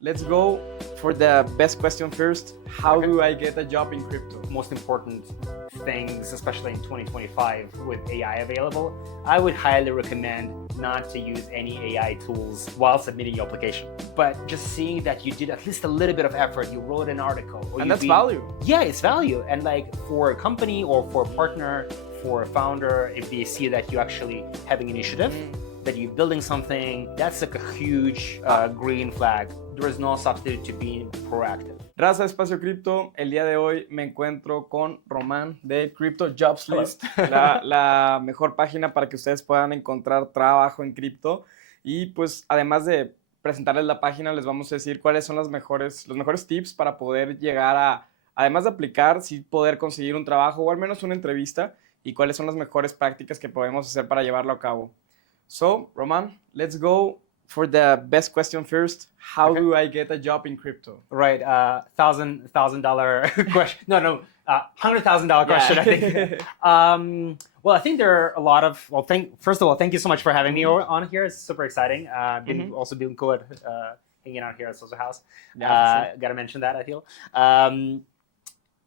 Let's go for the best question first. How do I get a job in crypto? Most important things, especially in 2025 with AI available, I would highly recommend not to use any AI tools while submitting your application. But just seeing that you did at least a little bit of effort, you wrote an article. And that's value. Yeah, it's value. And like for a company or for a partner, for a founder, if they see that you actually have an initiative, that you're building something, that's like a huge green flag. There is no substitute to being proactive. Raza Espacio Cripto, el día de hoy me encuentro con Raman de Crypto Jobs List, la mejor página para que ustedes puedan encontrar trabajo en cripto. Y pues además de presentarles la página, les vamos a decir cuáles son los mejores tips para poder llegar a, además de aplicar, sí poder conseguir un trabajo o al menos una entrevista, y cuáles son las mejores prácticas que podemos hacer para llevarlo a cabo. So, Raman, let's go for the best question first. How do I get a job in crypto? Right, $1,000 question. No, $100,000 question. I think. Well, I think there are a lot of. Well, first of all, thank you so much for having me on here. It's super exciting. Also been cool at hanging out here at Social House. Yeah, Got to mention that, I feel.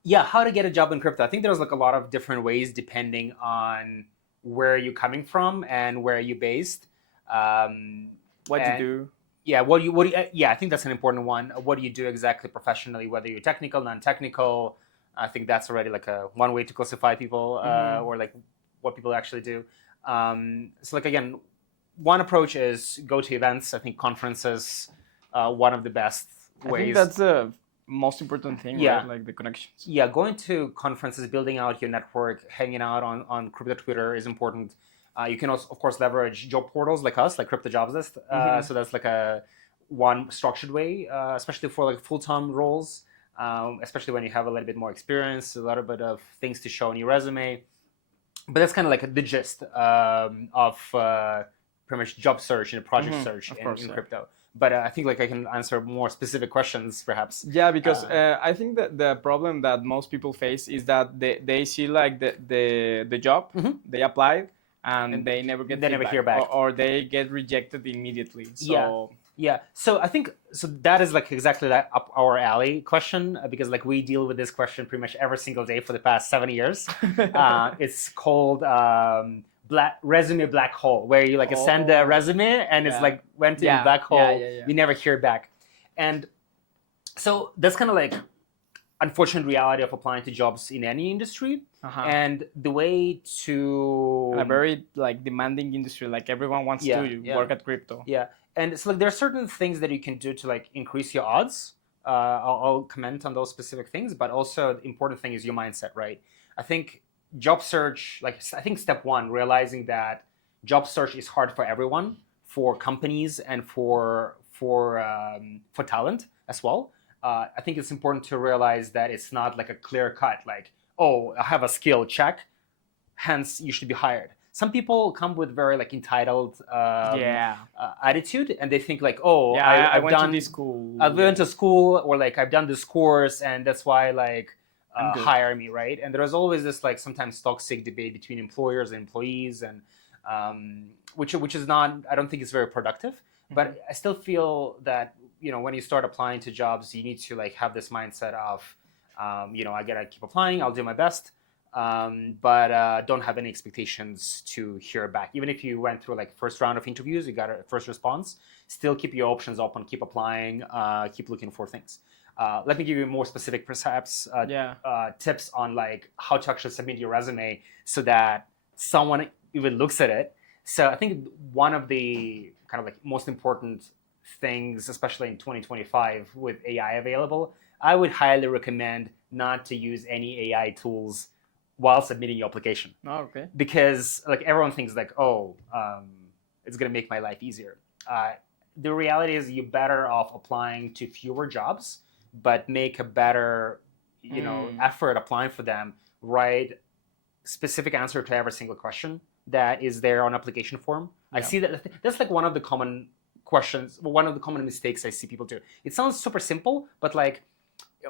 Yeah, how to get a job in crypto. I think there's like a lot of different ways depending on where you're coming from and where you're based. What you do? Yeah, yeah, I think that's an important one. What do you do exactly professionally, whether you're technical, non-technical? I think that's already like one way to classify people or like what people actually do. So like, again, one approach is go to events. I think conferences, one of the best ways. I think that's the most important thing, yeah. Right? Like the connections. Yeah, going to conferences, building out your network, hanging out on crypto Twitter is important. You can also, of course, leverage job portals like us, like Crypto Jobs List. So that's like one structured way, especially for like full-time roles, especially when you have a little bit more experience, a little bit of things to show on your resume. But that's kind of like the gist of pretty much job search and project search in crypto. But I think like I can answer more specific questions, perhaps. Yeah, because I think that the problem that most people face is that they see like the job, they applied, and they never get never hear back, or they get rejected immediately. So yeah. So I think that is like exactly that up our alley question, because like we deal with this question pretty much every single day for the past 7 years. It's called resume black hole, where you like send a resume and it's like went to the black hole. You never hear back. And so that's kind of like unfortunate reality of applying to jobs in any industry. And the way to a very like demanding industry, like everyone wants to work at crypto. Yeah, and it's like there are certain things that you can do to like increase your odds. I'll comment on those specific things, but also the important thing is your mindset, right? I think job search, like I think step one, realizing that job search is hard for everyone, for companies and for talent as well. I think it's important to realize that it's not like a clear cut, like, oh, I have a skill, check, hence you should be hired. Some people come with very like entitled attitude, and they think like, oh, I went to this school. I went to school, or like I've done this course, and that's why like hire me, right? And there's always this like sometimes toxic debate between employers and employees, and which is not, I don't think it's very productive. But I still feel that, you know, when you start applying to jobs, you need to like have this mindset of, you know, I gotta keep applying, I'll do my best, but don't have any expectations to hear back. Even if you went through like first round of interviews, you got a first response, still keep your options open, keep applying, keep looking for things. Let me give you more specific, perhaps, tips on like how to actually submit your resume so that someone even looks at it. So I think one of the kind of like most important things, especially in 2025 with AI available, I would highly recommend not to use any AI tools while submitting your application. Oh, okay. Because like everyone thinks like, oh, it's gonna make my life easier. The reality is you're better off applying to fewer jobs, but make a better, you know, effort applying for them. Write specific answer to every single question that is there on application form. Yeah. I see that's like one of the common questions, one of the common mistakes I see people do. It sounds super simple, but like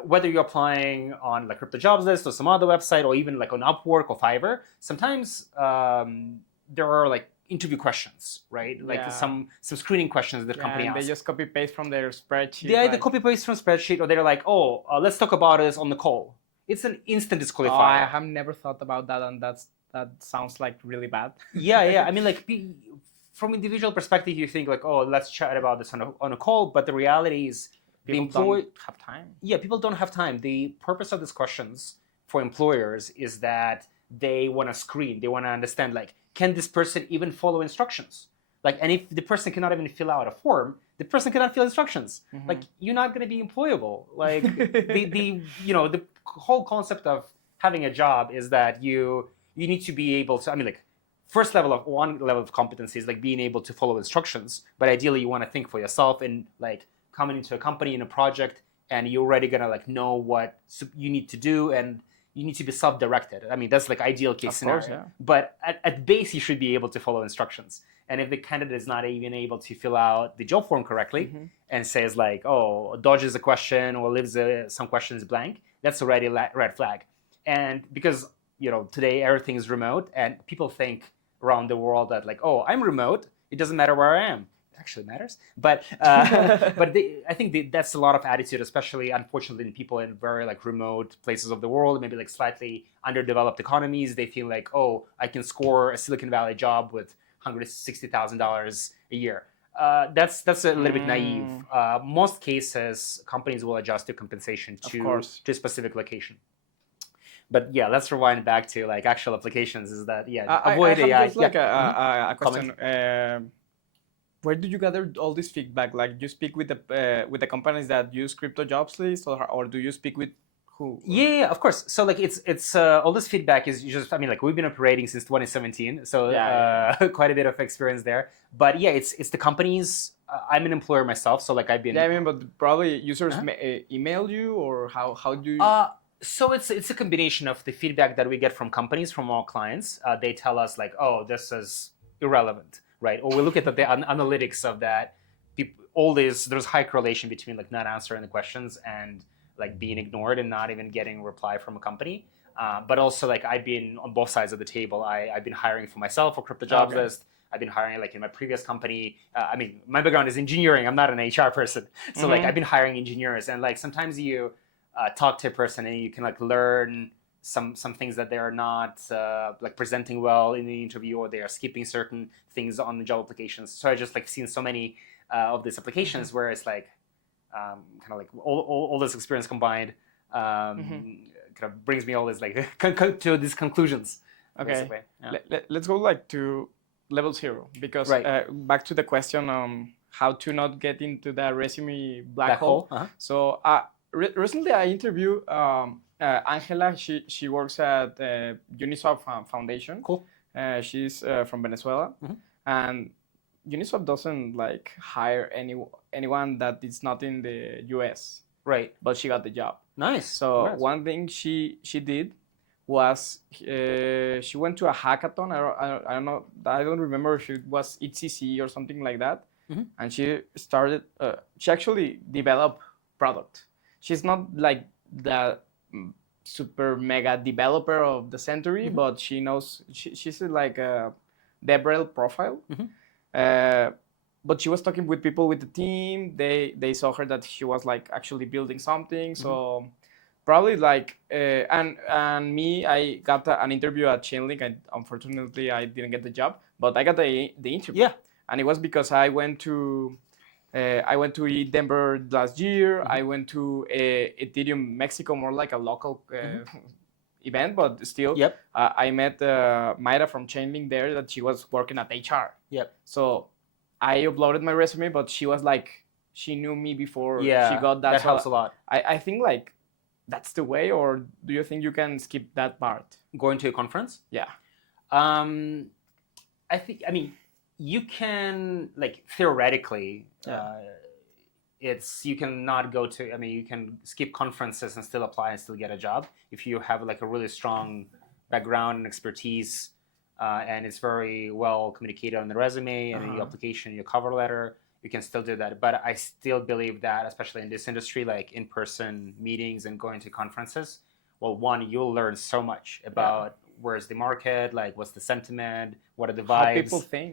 whether you're applying on like Crypto Jobs List or some other website, or even like on Upwork or Fiverr, sometimes there are like interview questions, right? Like Yeah. some screening questions that company and asks. they just copy paste from their spreadsheet. They either like, copy paste from spreadsheet, or they're like, oh, let's talk about this on the call. It's an instant oh, disqualifier. I have never thought about that, and that sounds like really bad. Yeah. I mean, like, from individual perspective, you think like, oh, let's chat about this on a call. But the reality is, People don't have time. Yeah, people don't have time. The purpose of these questions for employers is that they want to screen. They want to understand, like, can this person even follow instructions? Like, and if the person cannot even fill out a form, the person cannot fill instructions. Mhm. Like, you're not going to be employable. Like, the whole concept of having a job is that you need to be able to. I mean, like, one level of competency is like being able to follow instructions. But ideally, you want to think for yourself and like coming into a company in a project, and you're already gonna like know what you need to do, and you need to be self-directed. I mean, that's like ideal case scenario. Course, yeah. But at base, you should be able to follow instructions. And if the candidate is not even able to fill out the job form correctly and says like, oh, dodges a question or leaves some questions blank, that's already a red flag. And because today everything is remote, and people think around the world that like, oh, I'm remote, it doesn't matter where I am. Actually matters, but I think that's a lot of attitude, especially unfortunately in people in very like remote places of the world, maybe like slightly underdeveloped economies. They feel like, oh, I can score a Silicon Valley job with $160,000 a year. That's a little bit naive. Most cases, companies will adjust their compensation to a specific location. But yeah, let's rewind back to like actual applications. Is that avoid I have AI? just like a question. Where did you gather all this feedback? Like, you speak with the companies that use Cripto jobs list, or do you speak with who? Yeah, of course. So like it's all this feedback is just, I mean, like we've been operating since 2017, so quite a bit of experience there. But yeah, it's the companies. I'm an employer myself, so like I've been. Yeah, I mean, but probably users email you, or how do you? So it's a combination of the feedback that we get from companies, from our clients. They tell us like, oh, this is irrelevant, right? Or we look at the analytics of that. There's high correlation between like not answering the questions and like being ignored and not even getting a reply from a company. But also like I've been on both sides of the table. I've been hiring for myself for Crypto Jobs List. I've been hiring like in my previous company. I mean, my background is engineering. I'm not an HR person. So like I've been hiring engineers, and like sometimes you talk to a person and you can like learn some things that they are not like presenting well in the interview, or they are skipping certain things on the job applications. So I just like seen so many of these applications where it's like kind of like all this experience combined kind of brings me all this like to these conclusions. Okay, let's go like to level 0, because back to the question how to not get into the resume black hole. So recently I interviewed Angela. She works at Uniswap Foundation. Cool. She's from Venezuela, and Uniswap doesn't like hire anyone that is not in the US. Right. But she got the job. Nice. So one thing she did was she went to a hackathon. I don't know. I don't remember if it was ETC or something like that. And she started. She actually developed product. She's not like the super mega developer of the century, but she knows. She's like a DevRel profile. But she was talking with people with the team. They saw her that she was like actually building something. So probably like and me, I got an interview at Chainlink. Unfortunately, I didn't get the job, but I got the interview. Yeah, and it was because I went to Denver last year. I went to Ethereum Mexico, more like a local event, but still. Yep. I met Mayra from Chainlink there, that she was working at HR. Yep. So I uploaded my resume, but she was like, she knew me before she got that. That helps a lot. I think like that's the way, or do you think you can skip that part? Going to a conference? Yeah. I mean, you can like theoretically, you can not go to. I mean, you can skip conferences and still apply and still get a job if you have like a really strong background and expertise, and it's very well communicated on the resume and in your application, your cover letter. You can still do that, but I still believe that, especially in this industry, like in-person meetings and going to conferences. Well, one, you'll learn so much about where's the market, like what's the sentiment, what are the vibes,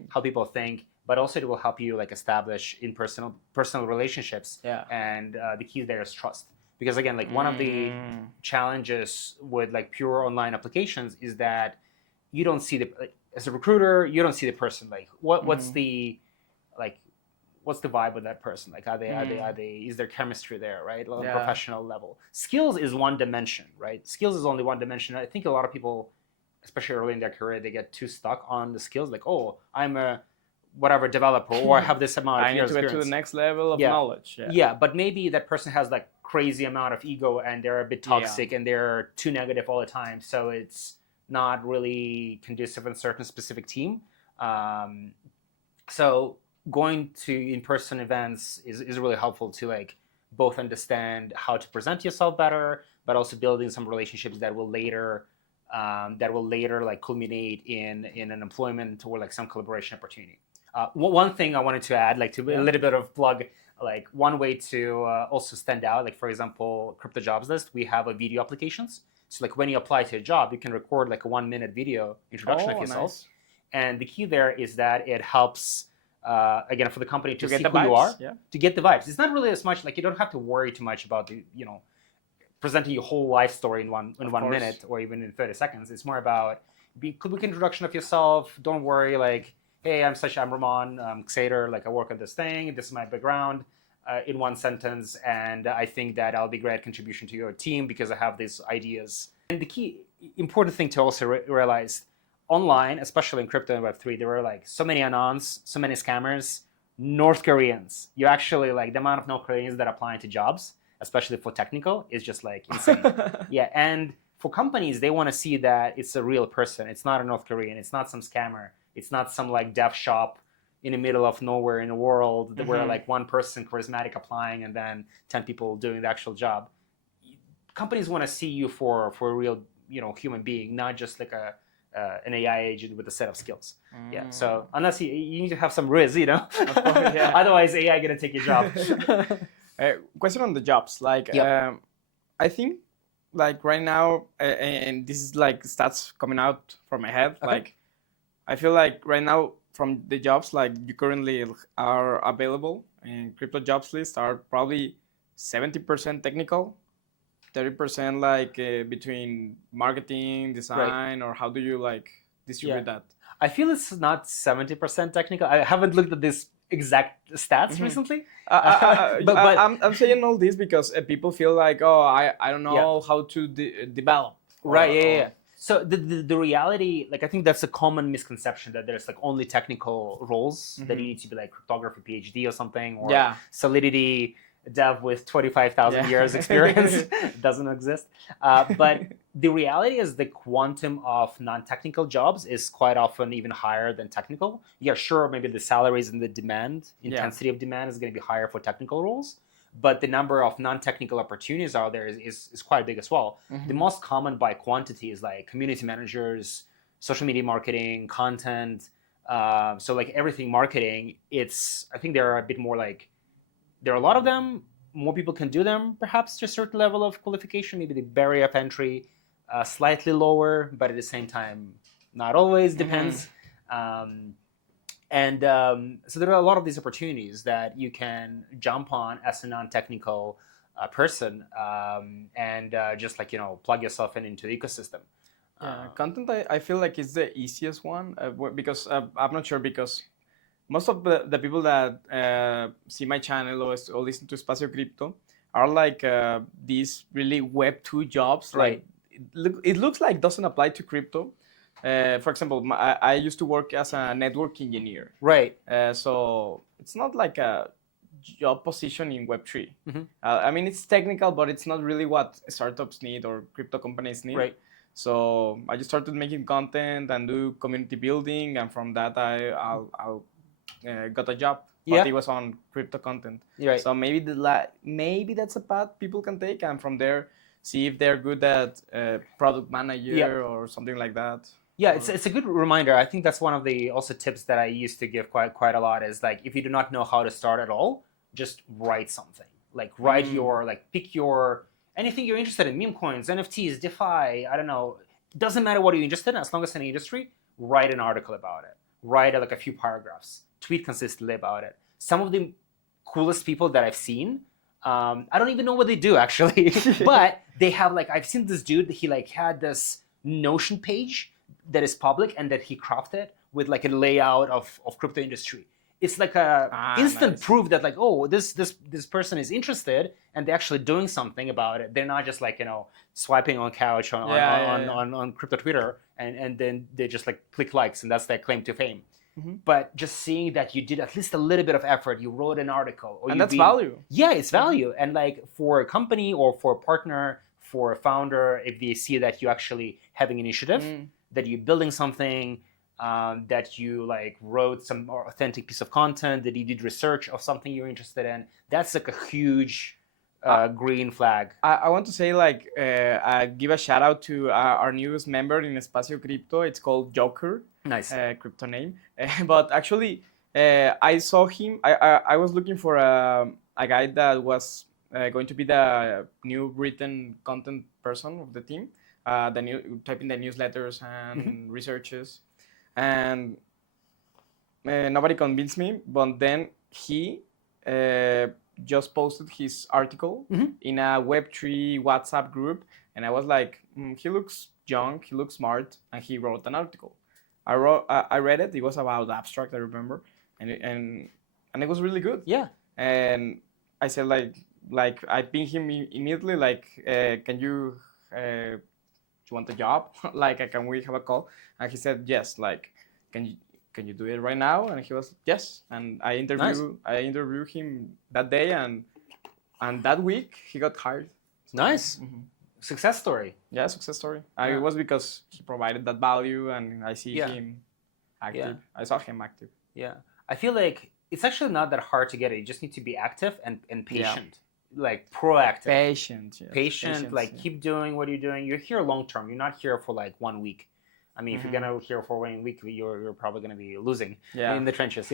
how people think, but also it will help you like establish personal relationships. And the key there is trust. Because again, like one of the challenges with like pure online applications is that you don't see as a recruiter, you don't see the person. Like what's the vibe with that person? Like is there chemistry there, right? On a professional level. Skills is one dimension, right? Skills is only one dimension. I think a lot of people, especially early in their career, they get too stuck on the skills. Like, oh, I'm a whatever developer, or I have this amount of years experience. I need to get to the next level of knowledge. Yeah, but maybe that person has like crazy amount of ego and they're a bit toxic and they're too negative all the time. So it's not really conducive in a certain specific team. So going to in-person events is really helpful to like both understand how to present yourself better, but also building some relationships that will later like culminate in an employment or like some collaboration opportunity. One thing I wanted to add, like to a little bit of plug, like one way to also stand out, like for example, Crypto Jobs List, we have a video applications. So like when you apply to a job, you can record like a 1-minute video introduction of yourself. Nice. And the key there is that it helps, again, for the company to see who you are, to get the vibes. It's not really as much, like you don't have to worry too much about presenting your whole life story in one minute or even in 30 seconds. It's more about quick introduction of yourself. Don't worry, like, hey, I'm Raman, I'm Xader, like I work on this thing, this is my background, in one sentence, and I think that I'll be a great contribution to your team because I have these ideas. And the key important thing to also realize, online, especially in crypto and Web3, there were like so many anons, so many scammers, North Koreans. You actually like the amount of North Koreans that are applying to jobs, especially for technical, is just like insane. And for companies, they want to see that it's a real person. It's not a North Korean. It's not some scammer. It's not some like dev shop in the middle of nowhere in the world where like one person charismatic applying and then 10 people doing the actual job. Companies want to see you for a real human being, not just like an AI agent with a set of skills. So unless you need to have some riz, otherwise AI gonna take your job. Question on the jobs, like I think like right now, and this is like stats coming out from my head, like I feel like right now from the jobs like you currently are available in Crypto Jobs List are probably 70% technical, 30% like between marketing, design, or how do you like distribute that? I feel it's not 70% technical. I haven't looked at this exact stats recently. But I'm saying all this because people feel like, oh, I don't know how to develop. Right. So the reality, like I think that's a common misconception that there's like only technical roles that you need to be like cryptography PhD or something, or Solidity dev with 25,000 years experience. Doesn't exist. But the reality is the quantum of non-technical jobs is quite often even higher than technical. Yeah, sure, maybe the salaries and the intensity of demand is going to be higher for technical roles, but the number of non-technical opportunities out there is quite big as well. The most common by quantity is like community managers, social media marketing, content. So like everything marketing, I think there are a bit more like, there are a lot of them, more people can do them, perhaps to a certain level of qualification, maybe the barrier of entry slightly lower, but at the same time, not always, depends. So there are a lot of these opportunities that you can jump on as a non-technical person and just like, plug yourself into the ecosystem. Content, I feel like is the easiest one because I'm not sure because most of the people that see my channel or listen to Espacio Cripto are like these really Web 2 jobs. Right. Like, it looks like doesn't apply to crypto. For example, I used to work as a network engineer. Right. So it's not like a job position in Web 3. I mean, it's technical, but it's not really what startups need or crypto companies need. Right. So I just started making content and do community building, and from that I'll got a job, but it was on crypto content. Right. So maybe that's a path people can take, and from there see if they're good at product manager or something like that. Yeah, it's a good reminder. I think that's one of the also tips that I used to give quite a lot is like if you do not know how to start at all, just write something. Like write pick your anything you're interested in, meme coins, NFTs, DeFi, I don't know, doesn't matter what you're interested in, as long as it's an industry, write an article about it. Write like a few paragraphs. Tweet consistently about it. Some of the coolest people that I've seen, I don't even know what they do actually, but they have like, I've seen this dude, he like had this Notion page that is public and that he crafted with like a layout of crypto industry. It's like a instant proof that like, oh, this person is interested and they're actually doing something about it. They're not just like, swiping on couch on crypto Twitter and then they just like click likes and that's their claim to fame. Mm-hmm. But just seeing that you did at least a little bit of effort, you wrote an article. And that's value. Yeah, it's value. And like for a company or for a partner, for a founder, if they see that you actually having initiative, that you're building something, that you like wrote some authentic piece of content, that you did research of something you're interested in, that's like a huge green flag. I want to say like, give a shout out to our newest member in Espacio Cripto. It's called Joker. Nice. Crypto name. But actually, I saw him. I was looking for a guy that was going to be the new written content person of the team. Typing the newsletters and researches. And nobody convinced me, but then he just posted his article in a Web3 WhatsApp group, and I was like, he looks young, he looks smart, and he wrote an article. I read it. It was about abstract, I remember, and it was really good. Yeah. And I said like I pinged him immediately, like, can you want a job? Like, can we have a call? And he said yes. Like, can you do it right now? And he was yes. And I interviewed him that day, and that week he got hired. Nice. Mm-hmm. Success story. Yeah, success story. It was because he provided that value, and I see him active. Yeah. I saw him active. Yeah, I feel like it's actually not that hard to get it. You just need to be active and patient. Yeah. Like proactive. Patient. Yes. Patient. Like keep doing what you're doing. You're here long term. You're not here for like 1 week. I mean, if you're gonna here for 1 week, you're probably gonna be losing in the trenches,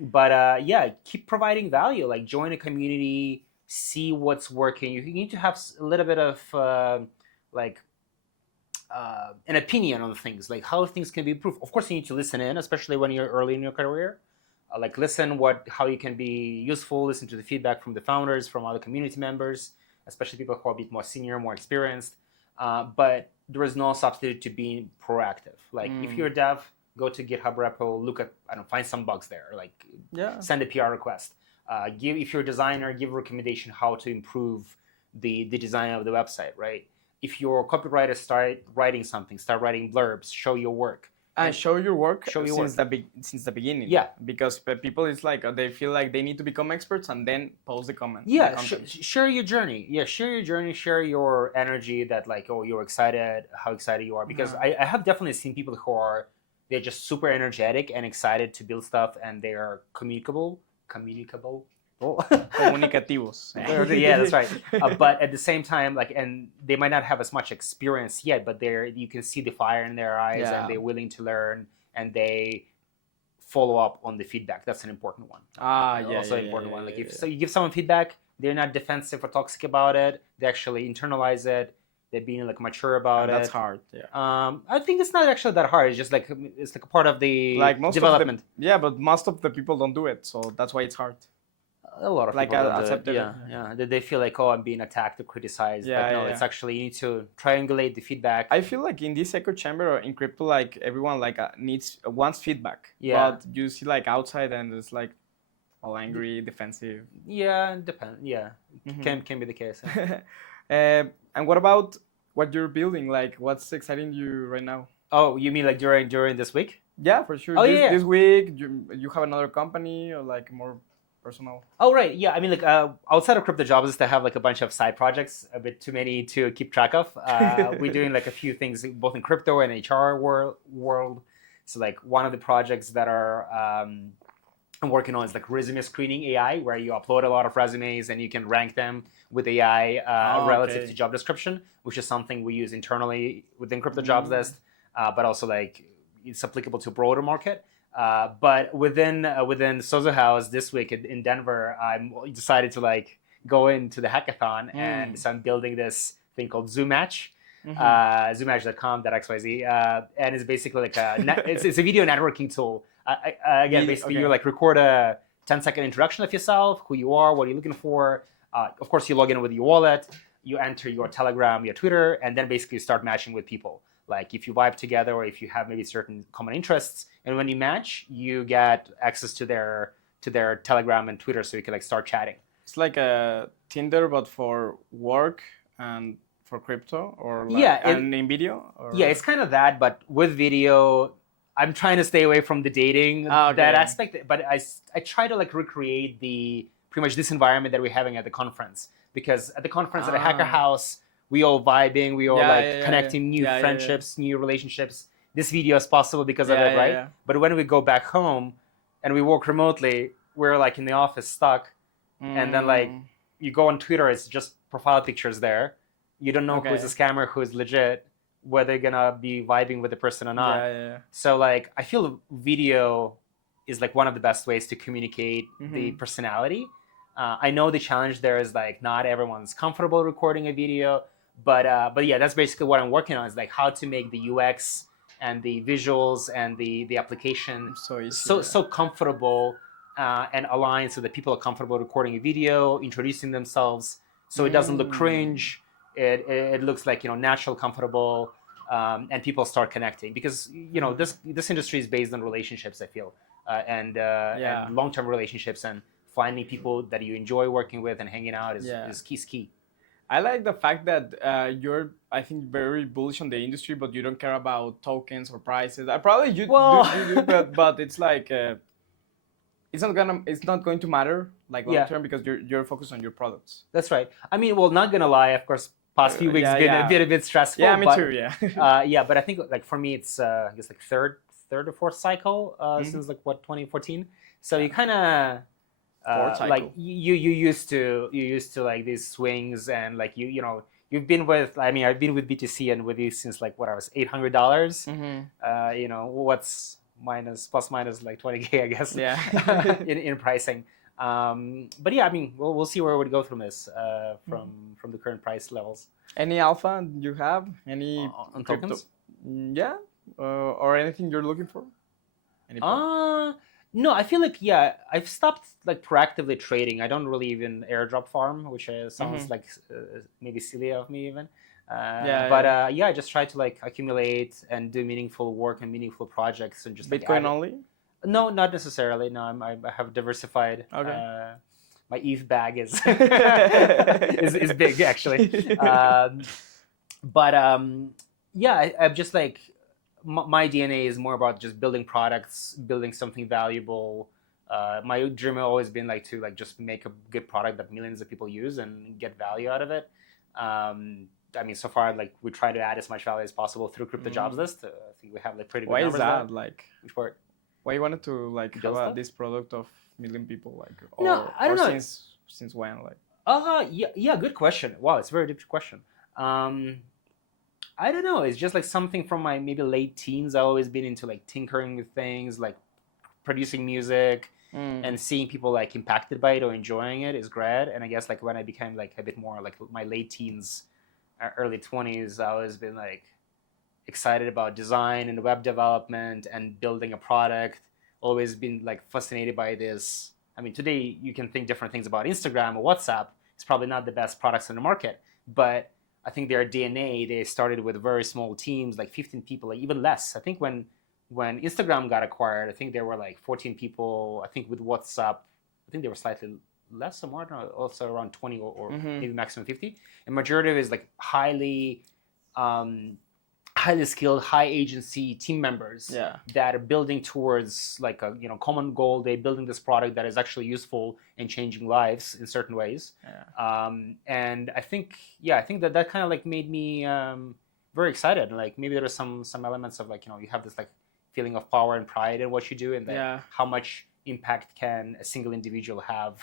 But keep providing value. Like join a community. See what's working. You need to have a little bit of an opinion on things, like how things can be improved. Of course, you need to listen in, especially when you're early in your career. Listen how you can be useful. Listen to the feedback from the founders, from other community members, especially people who are a bit more senior, more experienced. But there is no substitute to being proactive. Like if you're a dev, go to GitHub repo, look at find some bugs there. Like send a PR request. If you're a designer, give a recommendation how to improve the design of the website, right? If you're a copywriter, start writing something, start writing blurbs, show your work. And show your work since the beginning. Yeah. Because people, it's like they feel like they need to become experts and then post the comment. Yeah, share your journey. Yeah, share your journey, share your energy that like, oh, you're excited, how excited you are. Because I have definitely seen people who they're just super energetic and excited to build stuff and they are communicativos. Comunicativos. Yeah, that's right. But at the same time, and they might not have as much experience yet, but you can see the fire in their eyes, and they're willing to learn, and they follow up on the feedback. That's an important one. Important one. Like if you give someone feedback, they're not defensive or toxic about it. They actually internalize it. They're being mature about it. That's hard. Yeah. I think it's not actually that hard. It's just it's a part of the development. But most of the people don't do it, so that's why it's hard. A lot of people accept it. Yeah. They feel like, oh, I'm being attacked or criticized. It's actually you need to triangulate the feedback. I feel like in this echo chamber or in crypto, like everyone wants feedback. Yeah. But you see outside and it's all angry, defensive. Yeah, depends. Yeah, can be the case. And what about what you're building? Like, what's exciting you right now? Oh, you mean during this week? Yeah, for sure. This week, you have another company or more personal? Oh, right. Yeah. I mean, outside of Crypto Jobs, I have a bunch of side projects, a bit too many to keep track of. We're doing a few things both in crypto and HR world. So one of the projects that I'm working on is resume screening AI, where you upload a lot of resumes and you can rank them with AI relative to job description, which is something we use internally within Crypto Jobs List, but also it's applicable to a broader market. But within Sozo House this week in Denver, I decided to go into the hackathon, and so I'm building this thing called Zoom Match. zoomedge.com.xyz, and it's basically like it's a video networking tool. Again, basically you like record a 10-second introduction of yourself, who you are, what you're looking for. Of course, you log in with your wallet, you enter your Telegram, your Twitter, and then basically start matching with people. Like if you vibe together or if you have maybe certain common interests, and when you match, you get access to their Telegram and Twitter, so you can like start chatting. It's like a Tinder, but for work and for crypto, or like, and in video? Or? Yeah, it's kind of that, but with video. I'm trying to stay away from the dating that aspect, but I try to like recreate pretty much this environment that we're having at the conference, because at the conference at a hacker house, we all vibing, we all connecting new friendships, new relationships. This video is possible because of it, right? But when we go back home and we work remotely, we're like in the office stuck, and then like you go on Twitter, it's just profile pictures there. You don't know who's a scammer, who's legit, whether you're gonna be vibing with the person or not. So like I feel video is like one of the best ways to communicate the personality. I know the challenge there is like not everyone's comfortable recording a video, but yeah, that's basically what I'm working on, is like how to make the UX and the visuals and the application so comfortable and aligned, so that people are comfortable recording a video, introducing themselves, so it doesn't look cringe. It looks like, natural, comfortable, and people start connecting, because this industry is based on relationships, I feel, and long-term relationships, and finding people that you enjoy working with and hanging out is key. I like the fact that you're, I think, very bullish on the industry, but you don't care about tokens or prices. You do, but it's like it's not going to matter like long term, because you're focused on your products. That's right. I mean, well, not gonna lie, of course, past few weeks been a bit stressful. Yeah, me too. Yeah. But I think like for me, it's I guess like third or fourth cycle since like 2014. So you kind of like you used to like these swings, and like you've been with, I mean, I've been with BTC and with you since like what I was $800. What's plus minus like 20K, I guess. Yeah. in pricing. But yeah, I mean, we'll see where it would go from this, from the current price levels. Any alpha you have? Any on tokens? Yeah, or anything you're looking for? No, I feel like I've stopped like proactively trading. I don't really even airdrop farm, which sounds like maybe silly of me even. I just try to like accumulate and do meaningful work and meaningful projects, and just Bitcoin only. No, not necessarily. No, I have diversified. Okay. My ETH bag is is big actually. I'm just like my DNA is more about just building products, building something valuable. My dream has always been like to like just make a good product that millions of people use and get value out of it. I mean, so far, like we try to add as much value as possible through Crypto Jobs List. I think we have like pretty good numbers. Why is that? There. Like, which part? Why you wanted to like have this product of million people? Like, I don't know. Since when? Like, good question. Wow, it's a very deep question. I don't know. It's just like something from my maybe late teens. I've always been into like tinkering with things, like producing music, and seeing people like impacted by it or enjoying it is great. And I guess like when I became like a bit more like my late teens, early 20s, I always been like excited about design and web development and building a product. Always been like fascinated by this. I mean, today you can think different things about Instagram or WhatsApp. It's probably not the best products in the market, but I think their DNA, they started with very small teams, like 15 people, like even less. I think when Instagram got acquired, I think there were like 14 people. I think with WhatsApp, I think they were slightly less or more, also around 20 or maybe maximum 50. And majority of it is like highly skilled, high agency team members that are building towards like a common goal. They're building this product that is actually useful and changing lives in certain ways. And I think that kind of like made me very excited. Like maybe there are some elements of like you have this like feeling of power and pride in what you do, and that how much impact can a single individual have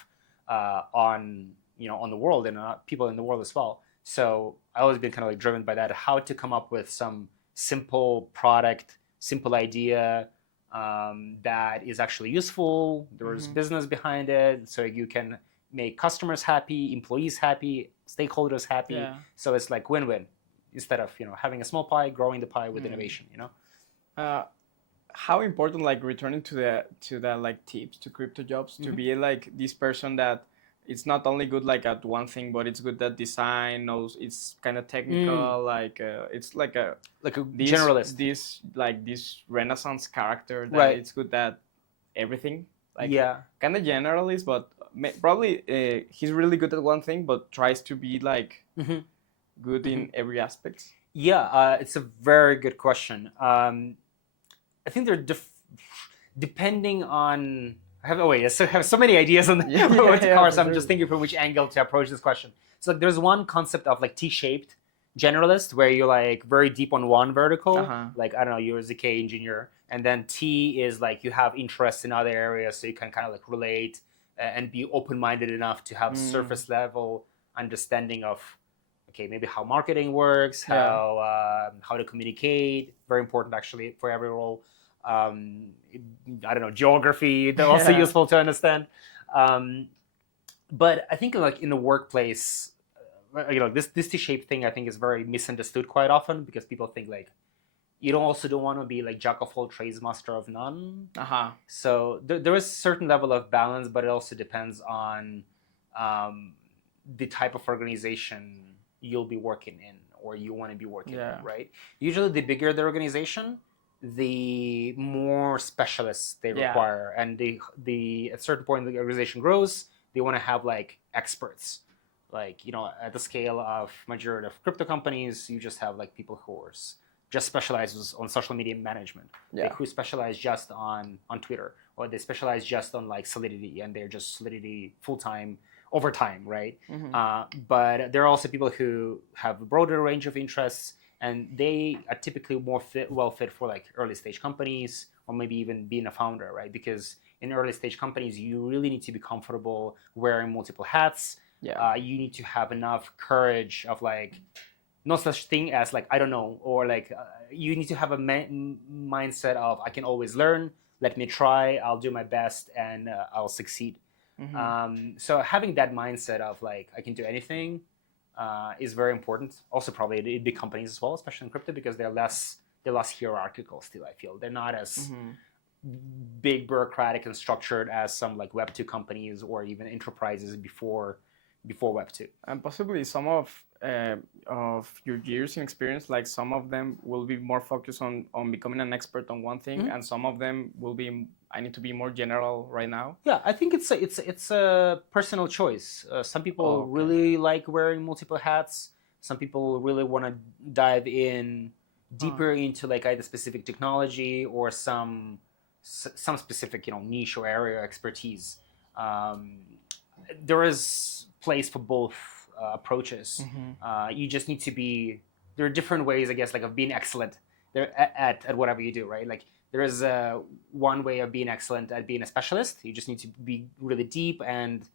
on the world and people in the world as well. So I always been kind of like driven by that, how to come up with some simple product, simple idea that is actually useful. There's business behind it, so you can make customers happy, employees happy, stakeholders happy. So it's like win-win. instead of having a small pie, growing the pie with innovation. How important, like, returning to the like tips to crypto jobs, to be like this person that it's not only good like at one thing, but it's good at design, knows it's kind of technical, like it's like a generalist, this Renaissance character that right. it's good at everything, like kind of generalist, but probably he's really good at one thing, but tries to be like good in every aspect. It's a very good question. I think they're depending on. I have so many ideas on what to cover, so I'm just thinking from which angle to approach this question. So like, there's one concept of like T-shaped generalist, where you're like very deep on one vertical, like I don't know, you're a ZK engineer, and then T is like you have interests in other areas, so you can kind of like relate and be open-minded enough to have surface level understanding of maybe how marketing works, how to communicate. Very important actually for every role. I don't know, geography, they're also useful to understand. But I think like in the workplace, this T-shaped thing I think is very misunderstood quite often, because people think like you don't want to be like jack of all trades, master of none. So there is a certain level of balance, but it also depends on the type of organization you'll be working in or you want to be working in, right? Usually the bigger the organization, the more specialists they require, and the at a certain point the organization grows, they want to have like experts, like at the scale of majority of crypto companies, you just have like people who are just specialize on social media management, like who specialize just on Twitter, or they specialize just on like Solidity, and they're just Solidity full-time over time, right? But there are also people who have a broader range of interests, and they are typically more well fit for like early stage companies, or maybe even being a founder, right? Because in early stage companies, you really need to be comfortable wearing multiple hats. You need to have enough courage of like, no such thing as like, I don't know, or like you need to have a mindset of I can always learn, let me try, I'll do my best, and I'll succeed. So having that mindset of like I can do anything is very important. Also probably in big companies as well, especially in crypto, because they're less hierarchical still, I feel. They're not as big, bureaucratic and structured as some like Web 2 companies or even enterprises before Web 2. And possibly some of your years in experience, like some of them will be more focused on becoming an expert on one thing, and some of them will be I need to be more general right now. I think it's a personal choice. Some people really like wearing multiple hats. Some people really want to dive in deeper into like either specific technology or some specific niche or area expertise. There is place for both approaches. You just need to be. There are different ways, I guess, like of being excellent there at whatever you do, right? Like there is one way of being excellent at being a specialist. You just need to be really deep and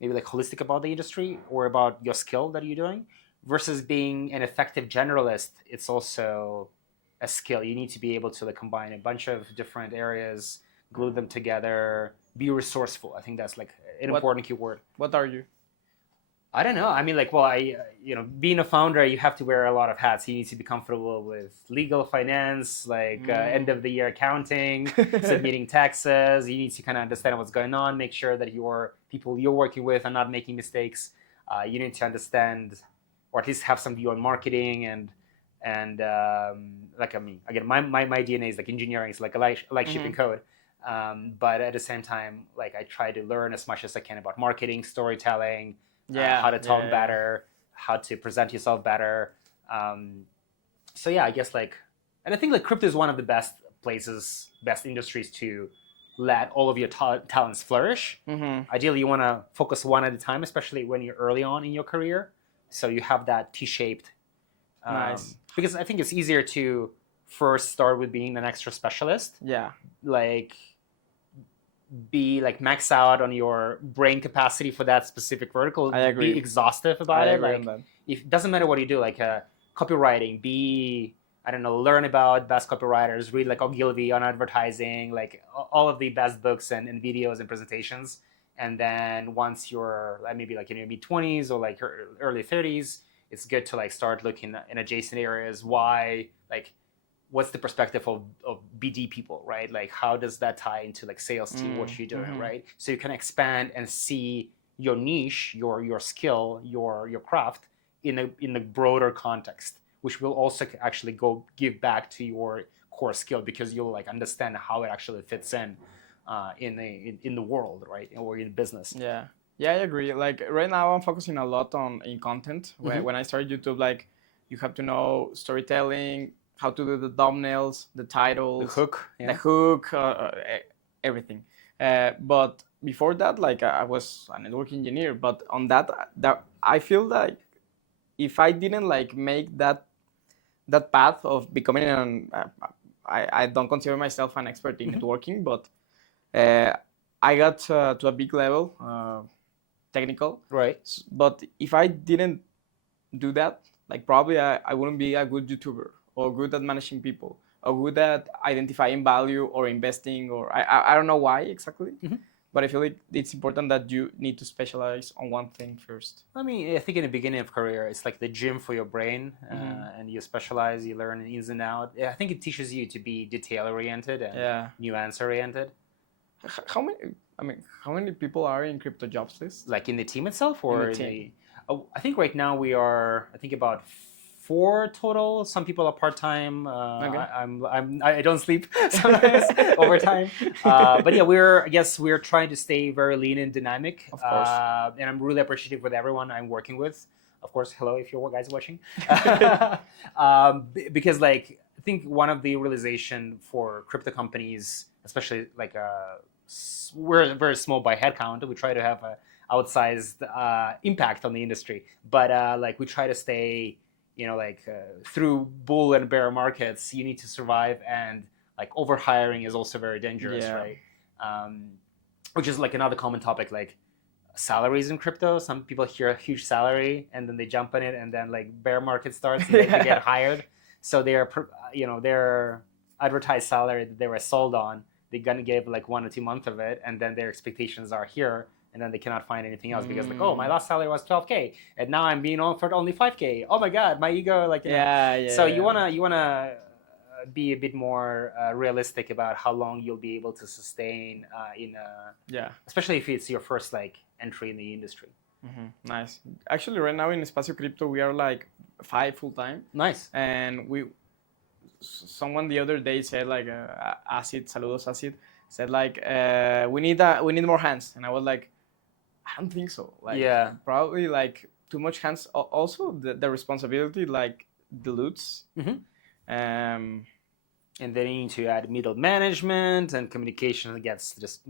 maybe like holistic about the industry or about your skill that you're doing. Versus being an effective generalist, it's also a skill. You need to be able to like combine a bunch of different areas, glue them together, be resourceful. I think that's like an important keyword. What are you? I don't know. I mean, like, well, being a founder, you have to wear a lot of hats. You need to be comfortable with legal, finance, like end of the year accounting, submitting taxes. You need to kind of understand what's going on, make sure that your people you're working with are not making mistakes. You need to understand, or at least have some view on marketing and like, I mean, again, my DNA is like engineering, so like I like shipping code. But at the same time, like I try to learn as much as I can about marketing, storytelling, how to talk better, how to present yourself better. So yeah, I guess like, and I think like crypto is one of the best industries to let all of your talents flourish. Ideally, you want to focus one at a time, especially when you're early on in your career. So you have that T-shaped. Nice. Because I think it's easier to first start with being an extra specialist. Like be like max out on your brain capacity for that specific vertical. I agree. Be exhaustive about it. Agree Like it doesn't matter what you do, like copywriting, learn about best copywriters, read like Ogilvy on advertising, like all of the best books and videos and presentations. And then once you're maybe like in your mid-20s or like early 30s, it's good to like start looking in adjacent areas. Why, like, what's the perspective of BD people, right? Like, how does that tie into like sales team, what you're doing, right? So you can expand and see your niche, your skill, your craft in a broader context, which will also actually go give back to your core skill, because you'll like understand how it actually fits in the world, right, or in business. Yeah, I agree. Like right now, I'm focusing a lot in content. When I started YouTube, like you have to know storytelling, how to do the thumbnails, the titles, the hook, everything. But before that, like I was a network engineer. But on that I feel like if I didn't like make that path of becoming I don't consider myself an expert in networking, but I got to a big level. Technical, right? But if I didn't do that, like probably I wouldn't be a good YouTuber or good at managing people or good at identifying value or investing, or I don't know why exactly, but I feel like it's important that you need to specialize on one thing first. I mean, I think in the beginning of career, it's like the gym for your brain, and you specialize, you learn ins and outs. I think it teaches you to be detail oriented and nuance oriented. How many people are in Crypto Jobs List? Like in the team itself, or in the team? I think right now we are, I think about 4 total. Some people are part time. I don't sleep sometimes overtime. But yeah, we're trying to stay very lean and dynamic. Of course. And I'm really appreciative with everyone I'm working with. Of course, hello if you guys watching. Because like I think one of the realization for crypto companies, especially like we're very small by headcount. We try to have an outsized impact on the industry, but like we try to stay, through bull and bear markets, you need to survive, and like overhiring is also very dangerous, right? Which is like another common topic, like salaries in crypto. Some people hear a huge salary and then they jump on it, and then like bear market starts and they get hired. So their advertised salary that they were sold on, they're gonna give like 1 or 2 months of it, and then their expectations are here, and then they cannot find anything else because like, oh, my last salary was $12K, and now I'm being offered only $5K. Oh my God, my ego, like So you wanna be a bit more realistic about how long you'll be able to sustain especially if it's your first like entry in the industry. Nice. Actually, right now in Espacio Cripto, we are like 5 full time. Nice. And someone the other day said like Acid, saludos Acid, said like we need more hands, and I was like, I don't think so. Like probably like too much hands. Also the responsibility like dilutes. And then you need to add middle management, and communication gets just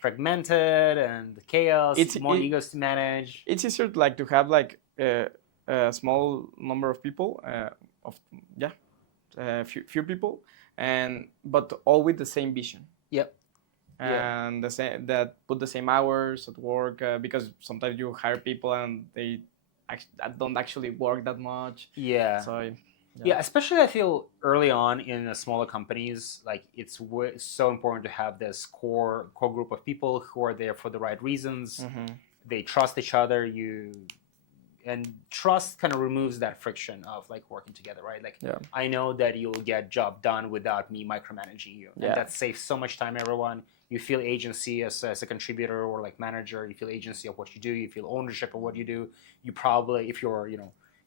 fragmented, and chaos. It's more egos to manage. It's easier to have like a small number of people few people, but all with the same vision. And that put the same hours at work, because sometimes you hire people and they don't actually work that much. Especially I feel early on in the smaller companies, like it's so important to have this core group of people who are there for the right reasons. They trust each other. And trust kind of removes that friction of like working together, right? Like I know that you'll get job done without me micromanaging you. And that saves so much time, everyone. You feel agency as a contributor or like manager. You feel agency of what you do. You feel ownership of what you do. You probably, if you're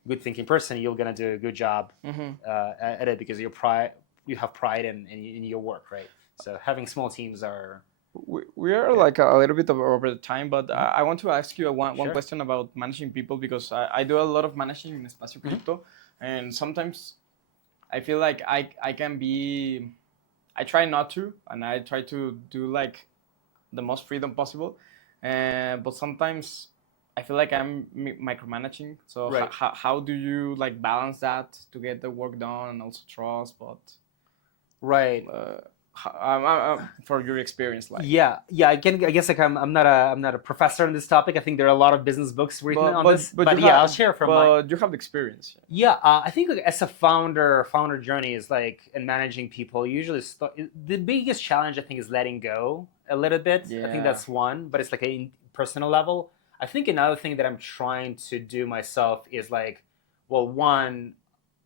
good thinking person, you're gonna do a good job at it, because you have pride in your work, right? So having small teams are. We are like a little bit over the time, but I want to ask you one question about managing people, because I do a lot of managing in Espacio Cripto, and sometimes I feel like I can be. I try not to, and I try to do like the most freedom possible, but sometimes I feel like I'm micromanaging. So how do you like balance that to get the work done and also trust? But for your experience, like I guess like I'm not a professor on this topic. I think there are a lot of business books written on this, but I'll share from mine. But you have the experience. I think like, as a founder journey is like in managing people. Usually, the biggest challenge I think is letting go a little bit. I think that's one, but it's like a personal level. I think another thing that I'm trying to do myself is like well, one,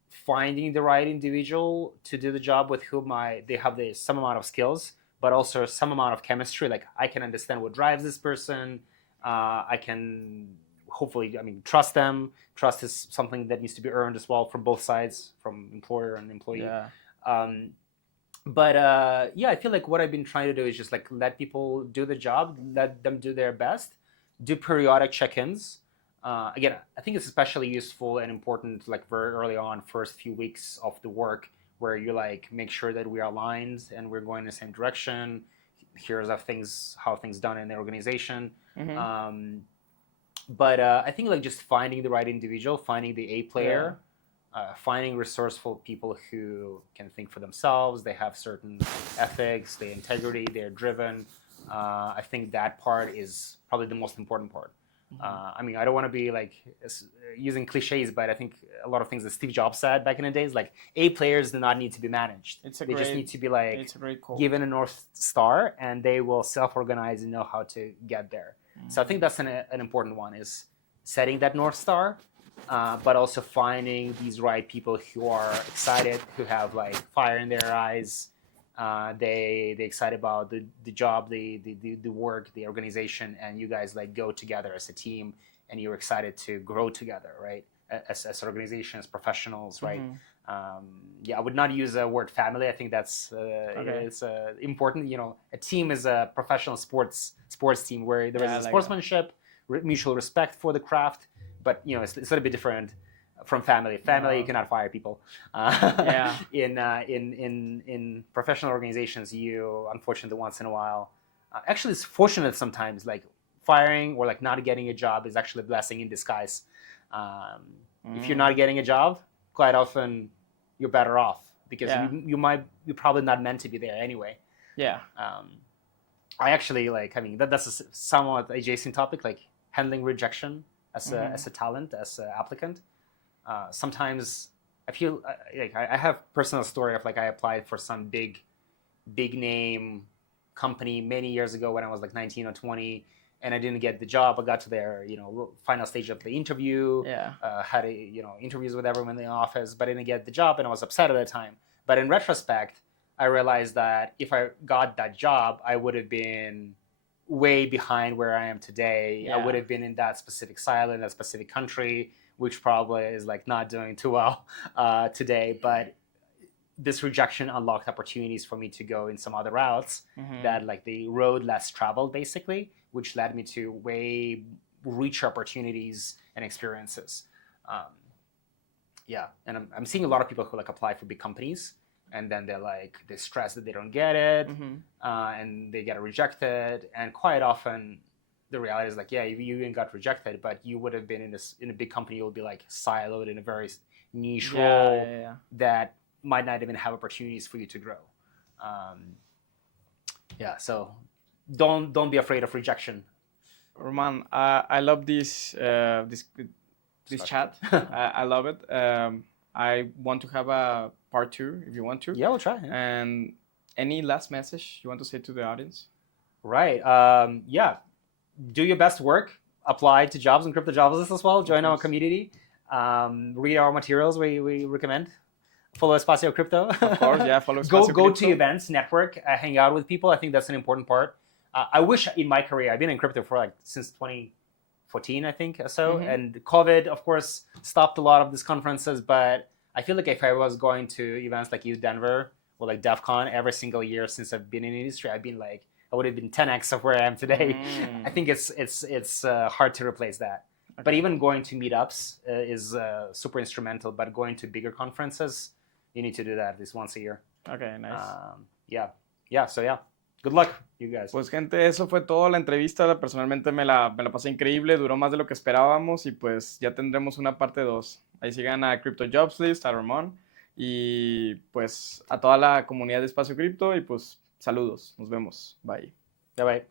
finding the right individual to do the job with whom they have some amount of skills, but also some amount of chemistry. Like I can understand what drives this person. I can hopefully, trust them. Trust is something that needs to be earned as well from both sides, from employer and employee. Yeah. I feel like what I've been trying to do is just like let people do the job, let them do their best, do periodic check-ins. Again, I think it's especially useful and important like very early on, first few weeks of the work, where you like make sure that we are aligned and we're going in the same direction. Here's how things done in the organization. Mm-hmm. I think like just finding the right individual, finding the A player, finding resourceful people who can think for themselves, they have certain ethics, their integrity, they're driven. I think that part is probably the most important part. I don't want to be like using cliches, but I think a lot of things that Steve Jobs said back in the days, like A players do not need to be managed. They just need to be like given a North Star, and they will self-organize and know how to get there. So I think that's an important one, is setting that North Star, but also finding these right people who are excited, who have like fire in their eyes. They excited about the job, the work, the organization, and you guys like go together as a team, and you're excited to grow together, right? As an organization, as professionals, right? I would not use the word family. I think that's it's important. You know, a team is a professional sports team where there is sportsmanship, mutual respect for the craft, but you know, it's a little bit different from family. You cannot fire people. In professional organizations, you unfortunately once in a while, actually it's fortunate sometimes, like firing or like not getting a job is actually a blessing in disguise. If you're not getting a job, quite often you're better off, because you're probably not meant to be there anyway. I actually that's a somewhat adjacent topic, like handling rejection as a talent, as an applicant. Sometimes I feel like I have personal story of like I applied for some big name company many years ago when I was like 19 or 20, and I didn't get the job. I got to their final stage of the interview. Had interviews with everyone in the office, but I didn't get the job, and I was upset at the time. But in retrospect, I realized that if I got that job, I would have been way behind where I am today. I would have been in that specific silo, in that specific country, which probably is like not doing too well today. But this rejection unlocked opportunities for me to go in some other routes that like the road less traveled, basically, which led me to way richer opportunities and experiences. And I'm seeing a lot of people who like apply for big companies, and then they're stressed that they don't get it, and they get rejected. And quite often the reality is like, you even got rejected, but you would have been in a big company. You'll be like siloed in a very niche role that might not even have opportunities for you to grow. So don't be afraid of rejection. Raman, I love this chat. I love it. I want to have a part 2 if you want to. Yeah, we'll try. And any last message you want to say to the audience? Right. Do your best work. Apply to jobs and Crypto Jobless as well. Join our community. Read our materials we recommend. Follow Espacio Crypto. Of course, follow Espacio Crypto. Go to events, network, hang out with people. I think that's an important part. I wish in my career, I've been in crypto for since 2014, I think, or so. And COVID, of course, stopped a lot of these conferences. But I feel like if I was going to events like U Denver or like DEF CON every single year since I've been in the industry, I would have been 10x of where I am today. I think it's hard to replace that. Okay. But even going to meetups is super instrumental. But going to bigger conferences, you need to do that at least once a year. Okay, nice. Good luck, you guys. Pues gente, eso fue todo la entrevista. Personalmente me la pasé increíble, duró más de lo que esperábamos y pues ya tendremos una parte 2. Ahí sigan a Crypto Jobs List, a Raman y pues a toda la comunidad de Espacio Cripto y pues saludos. Nos vemos. Bye. Bye.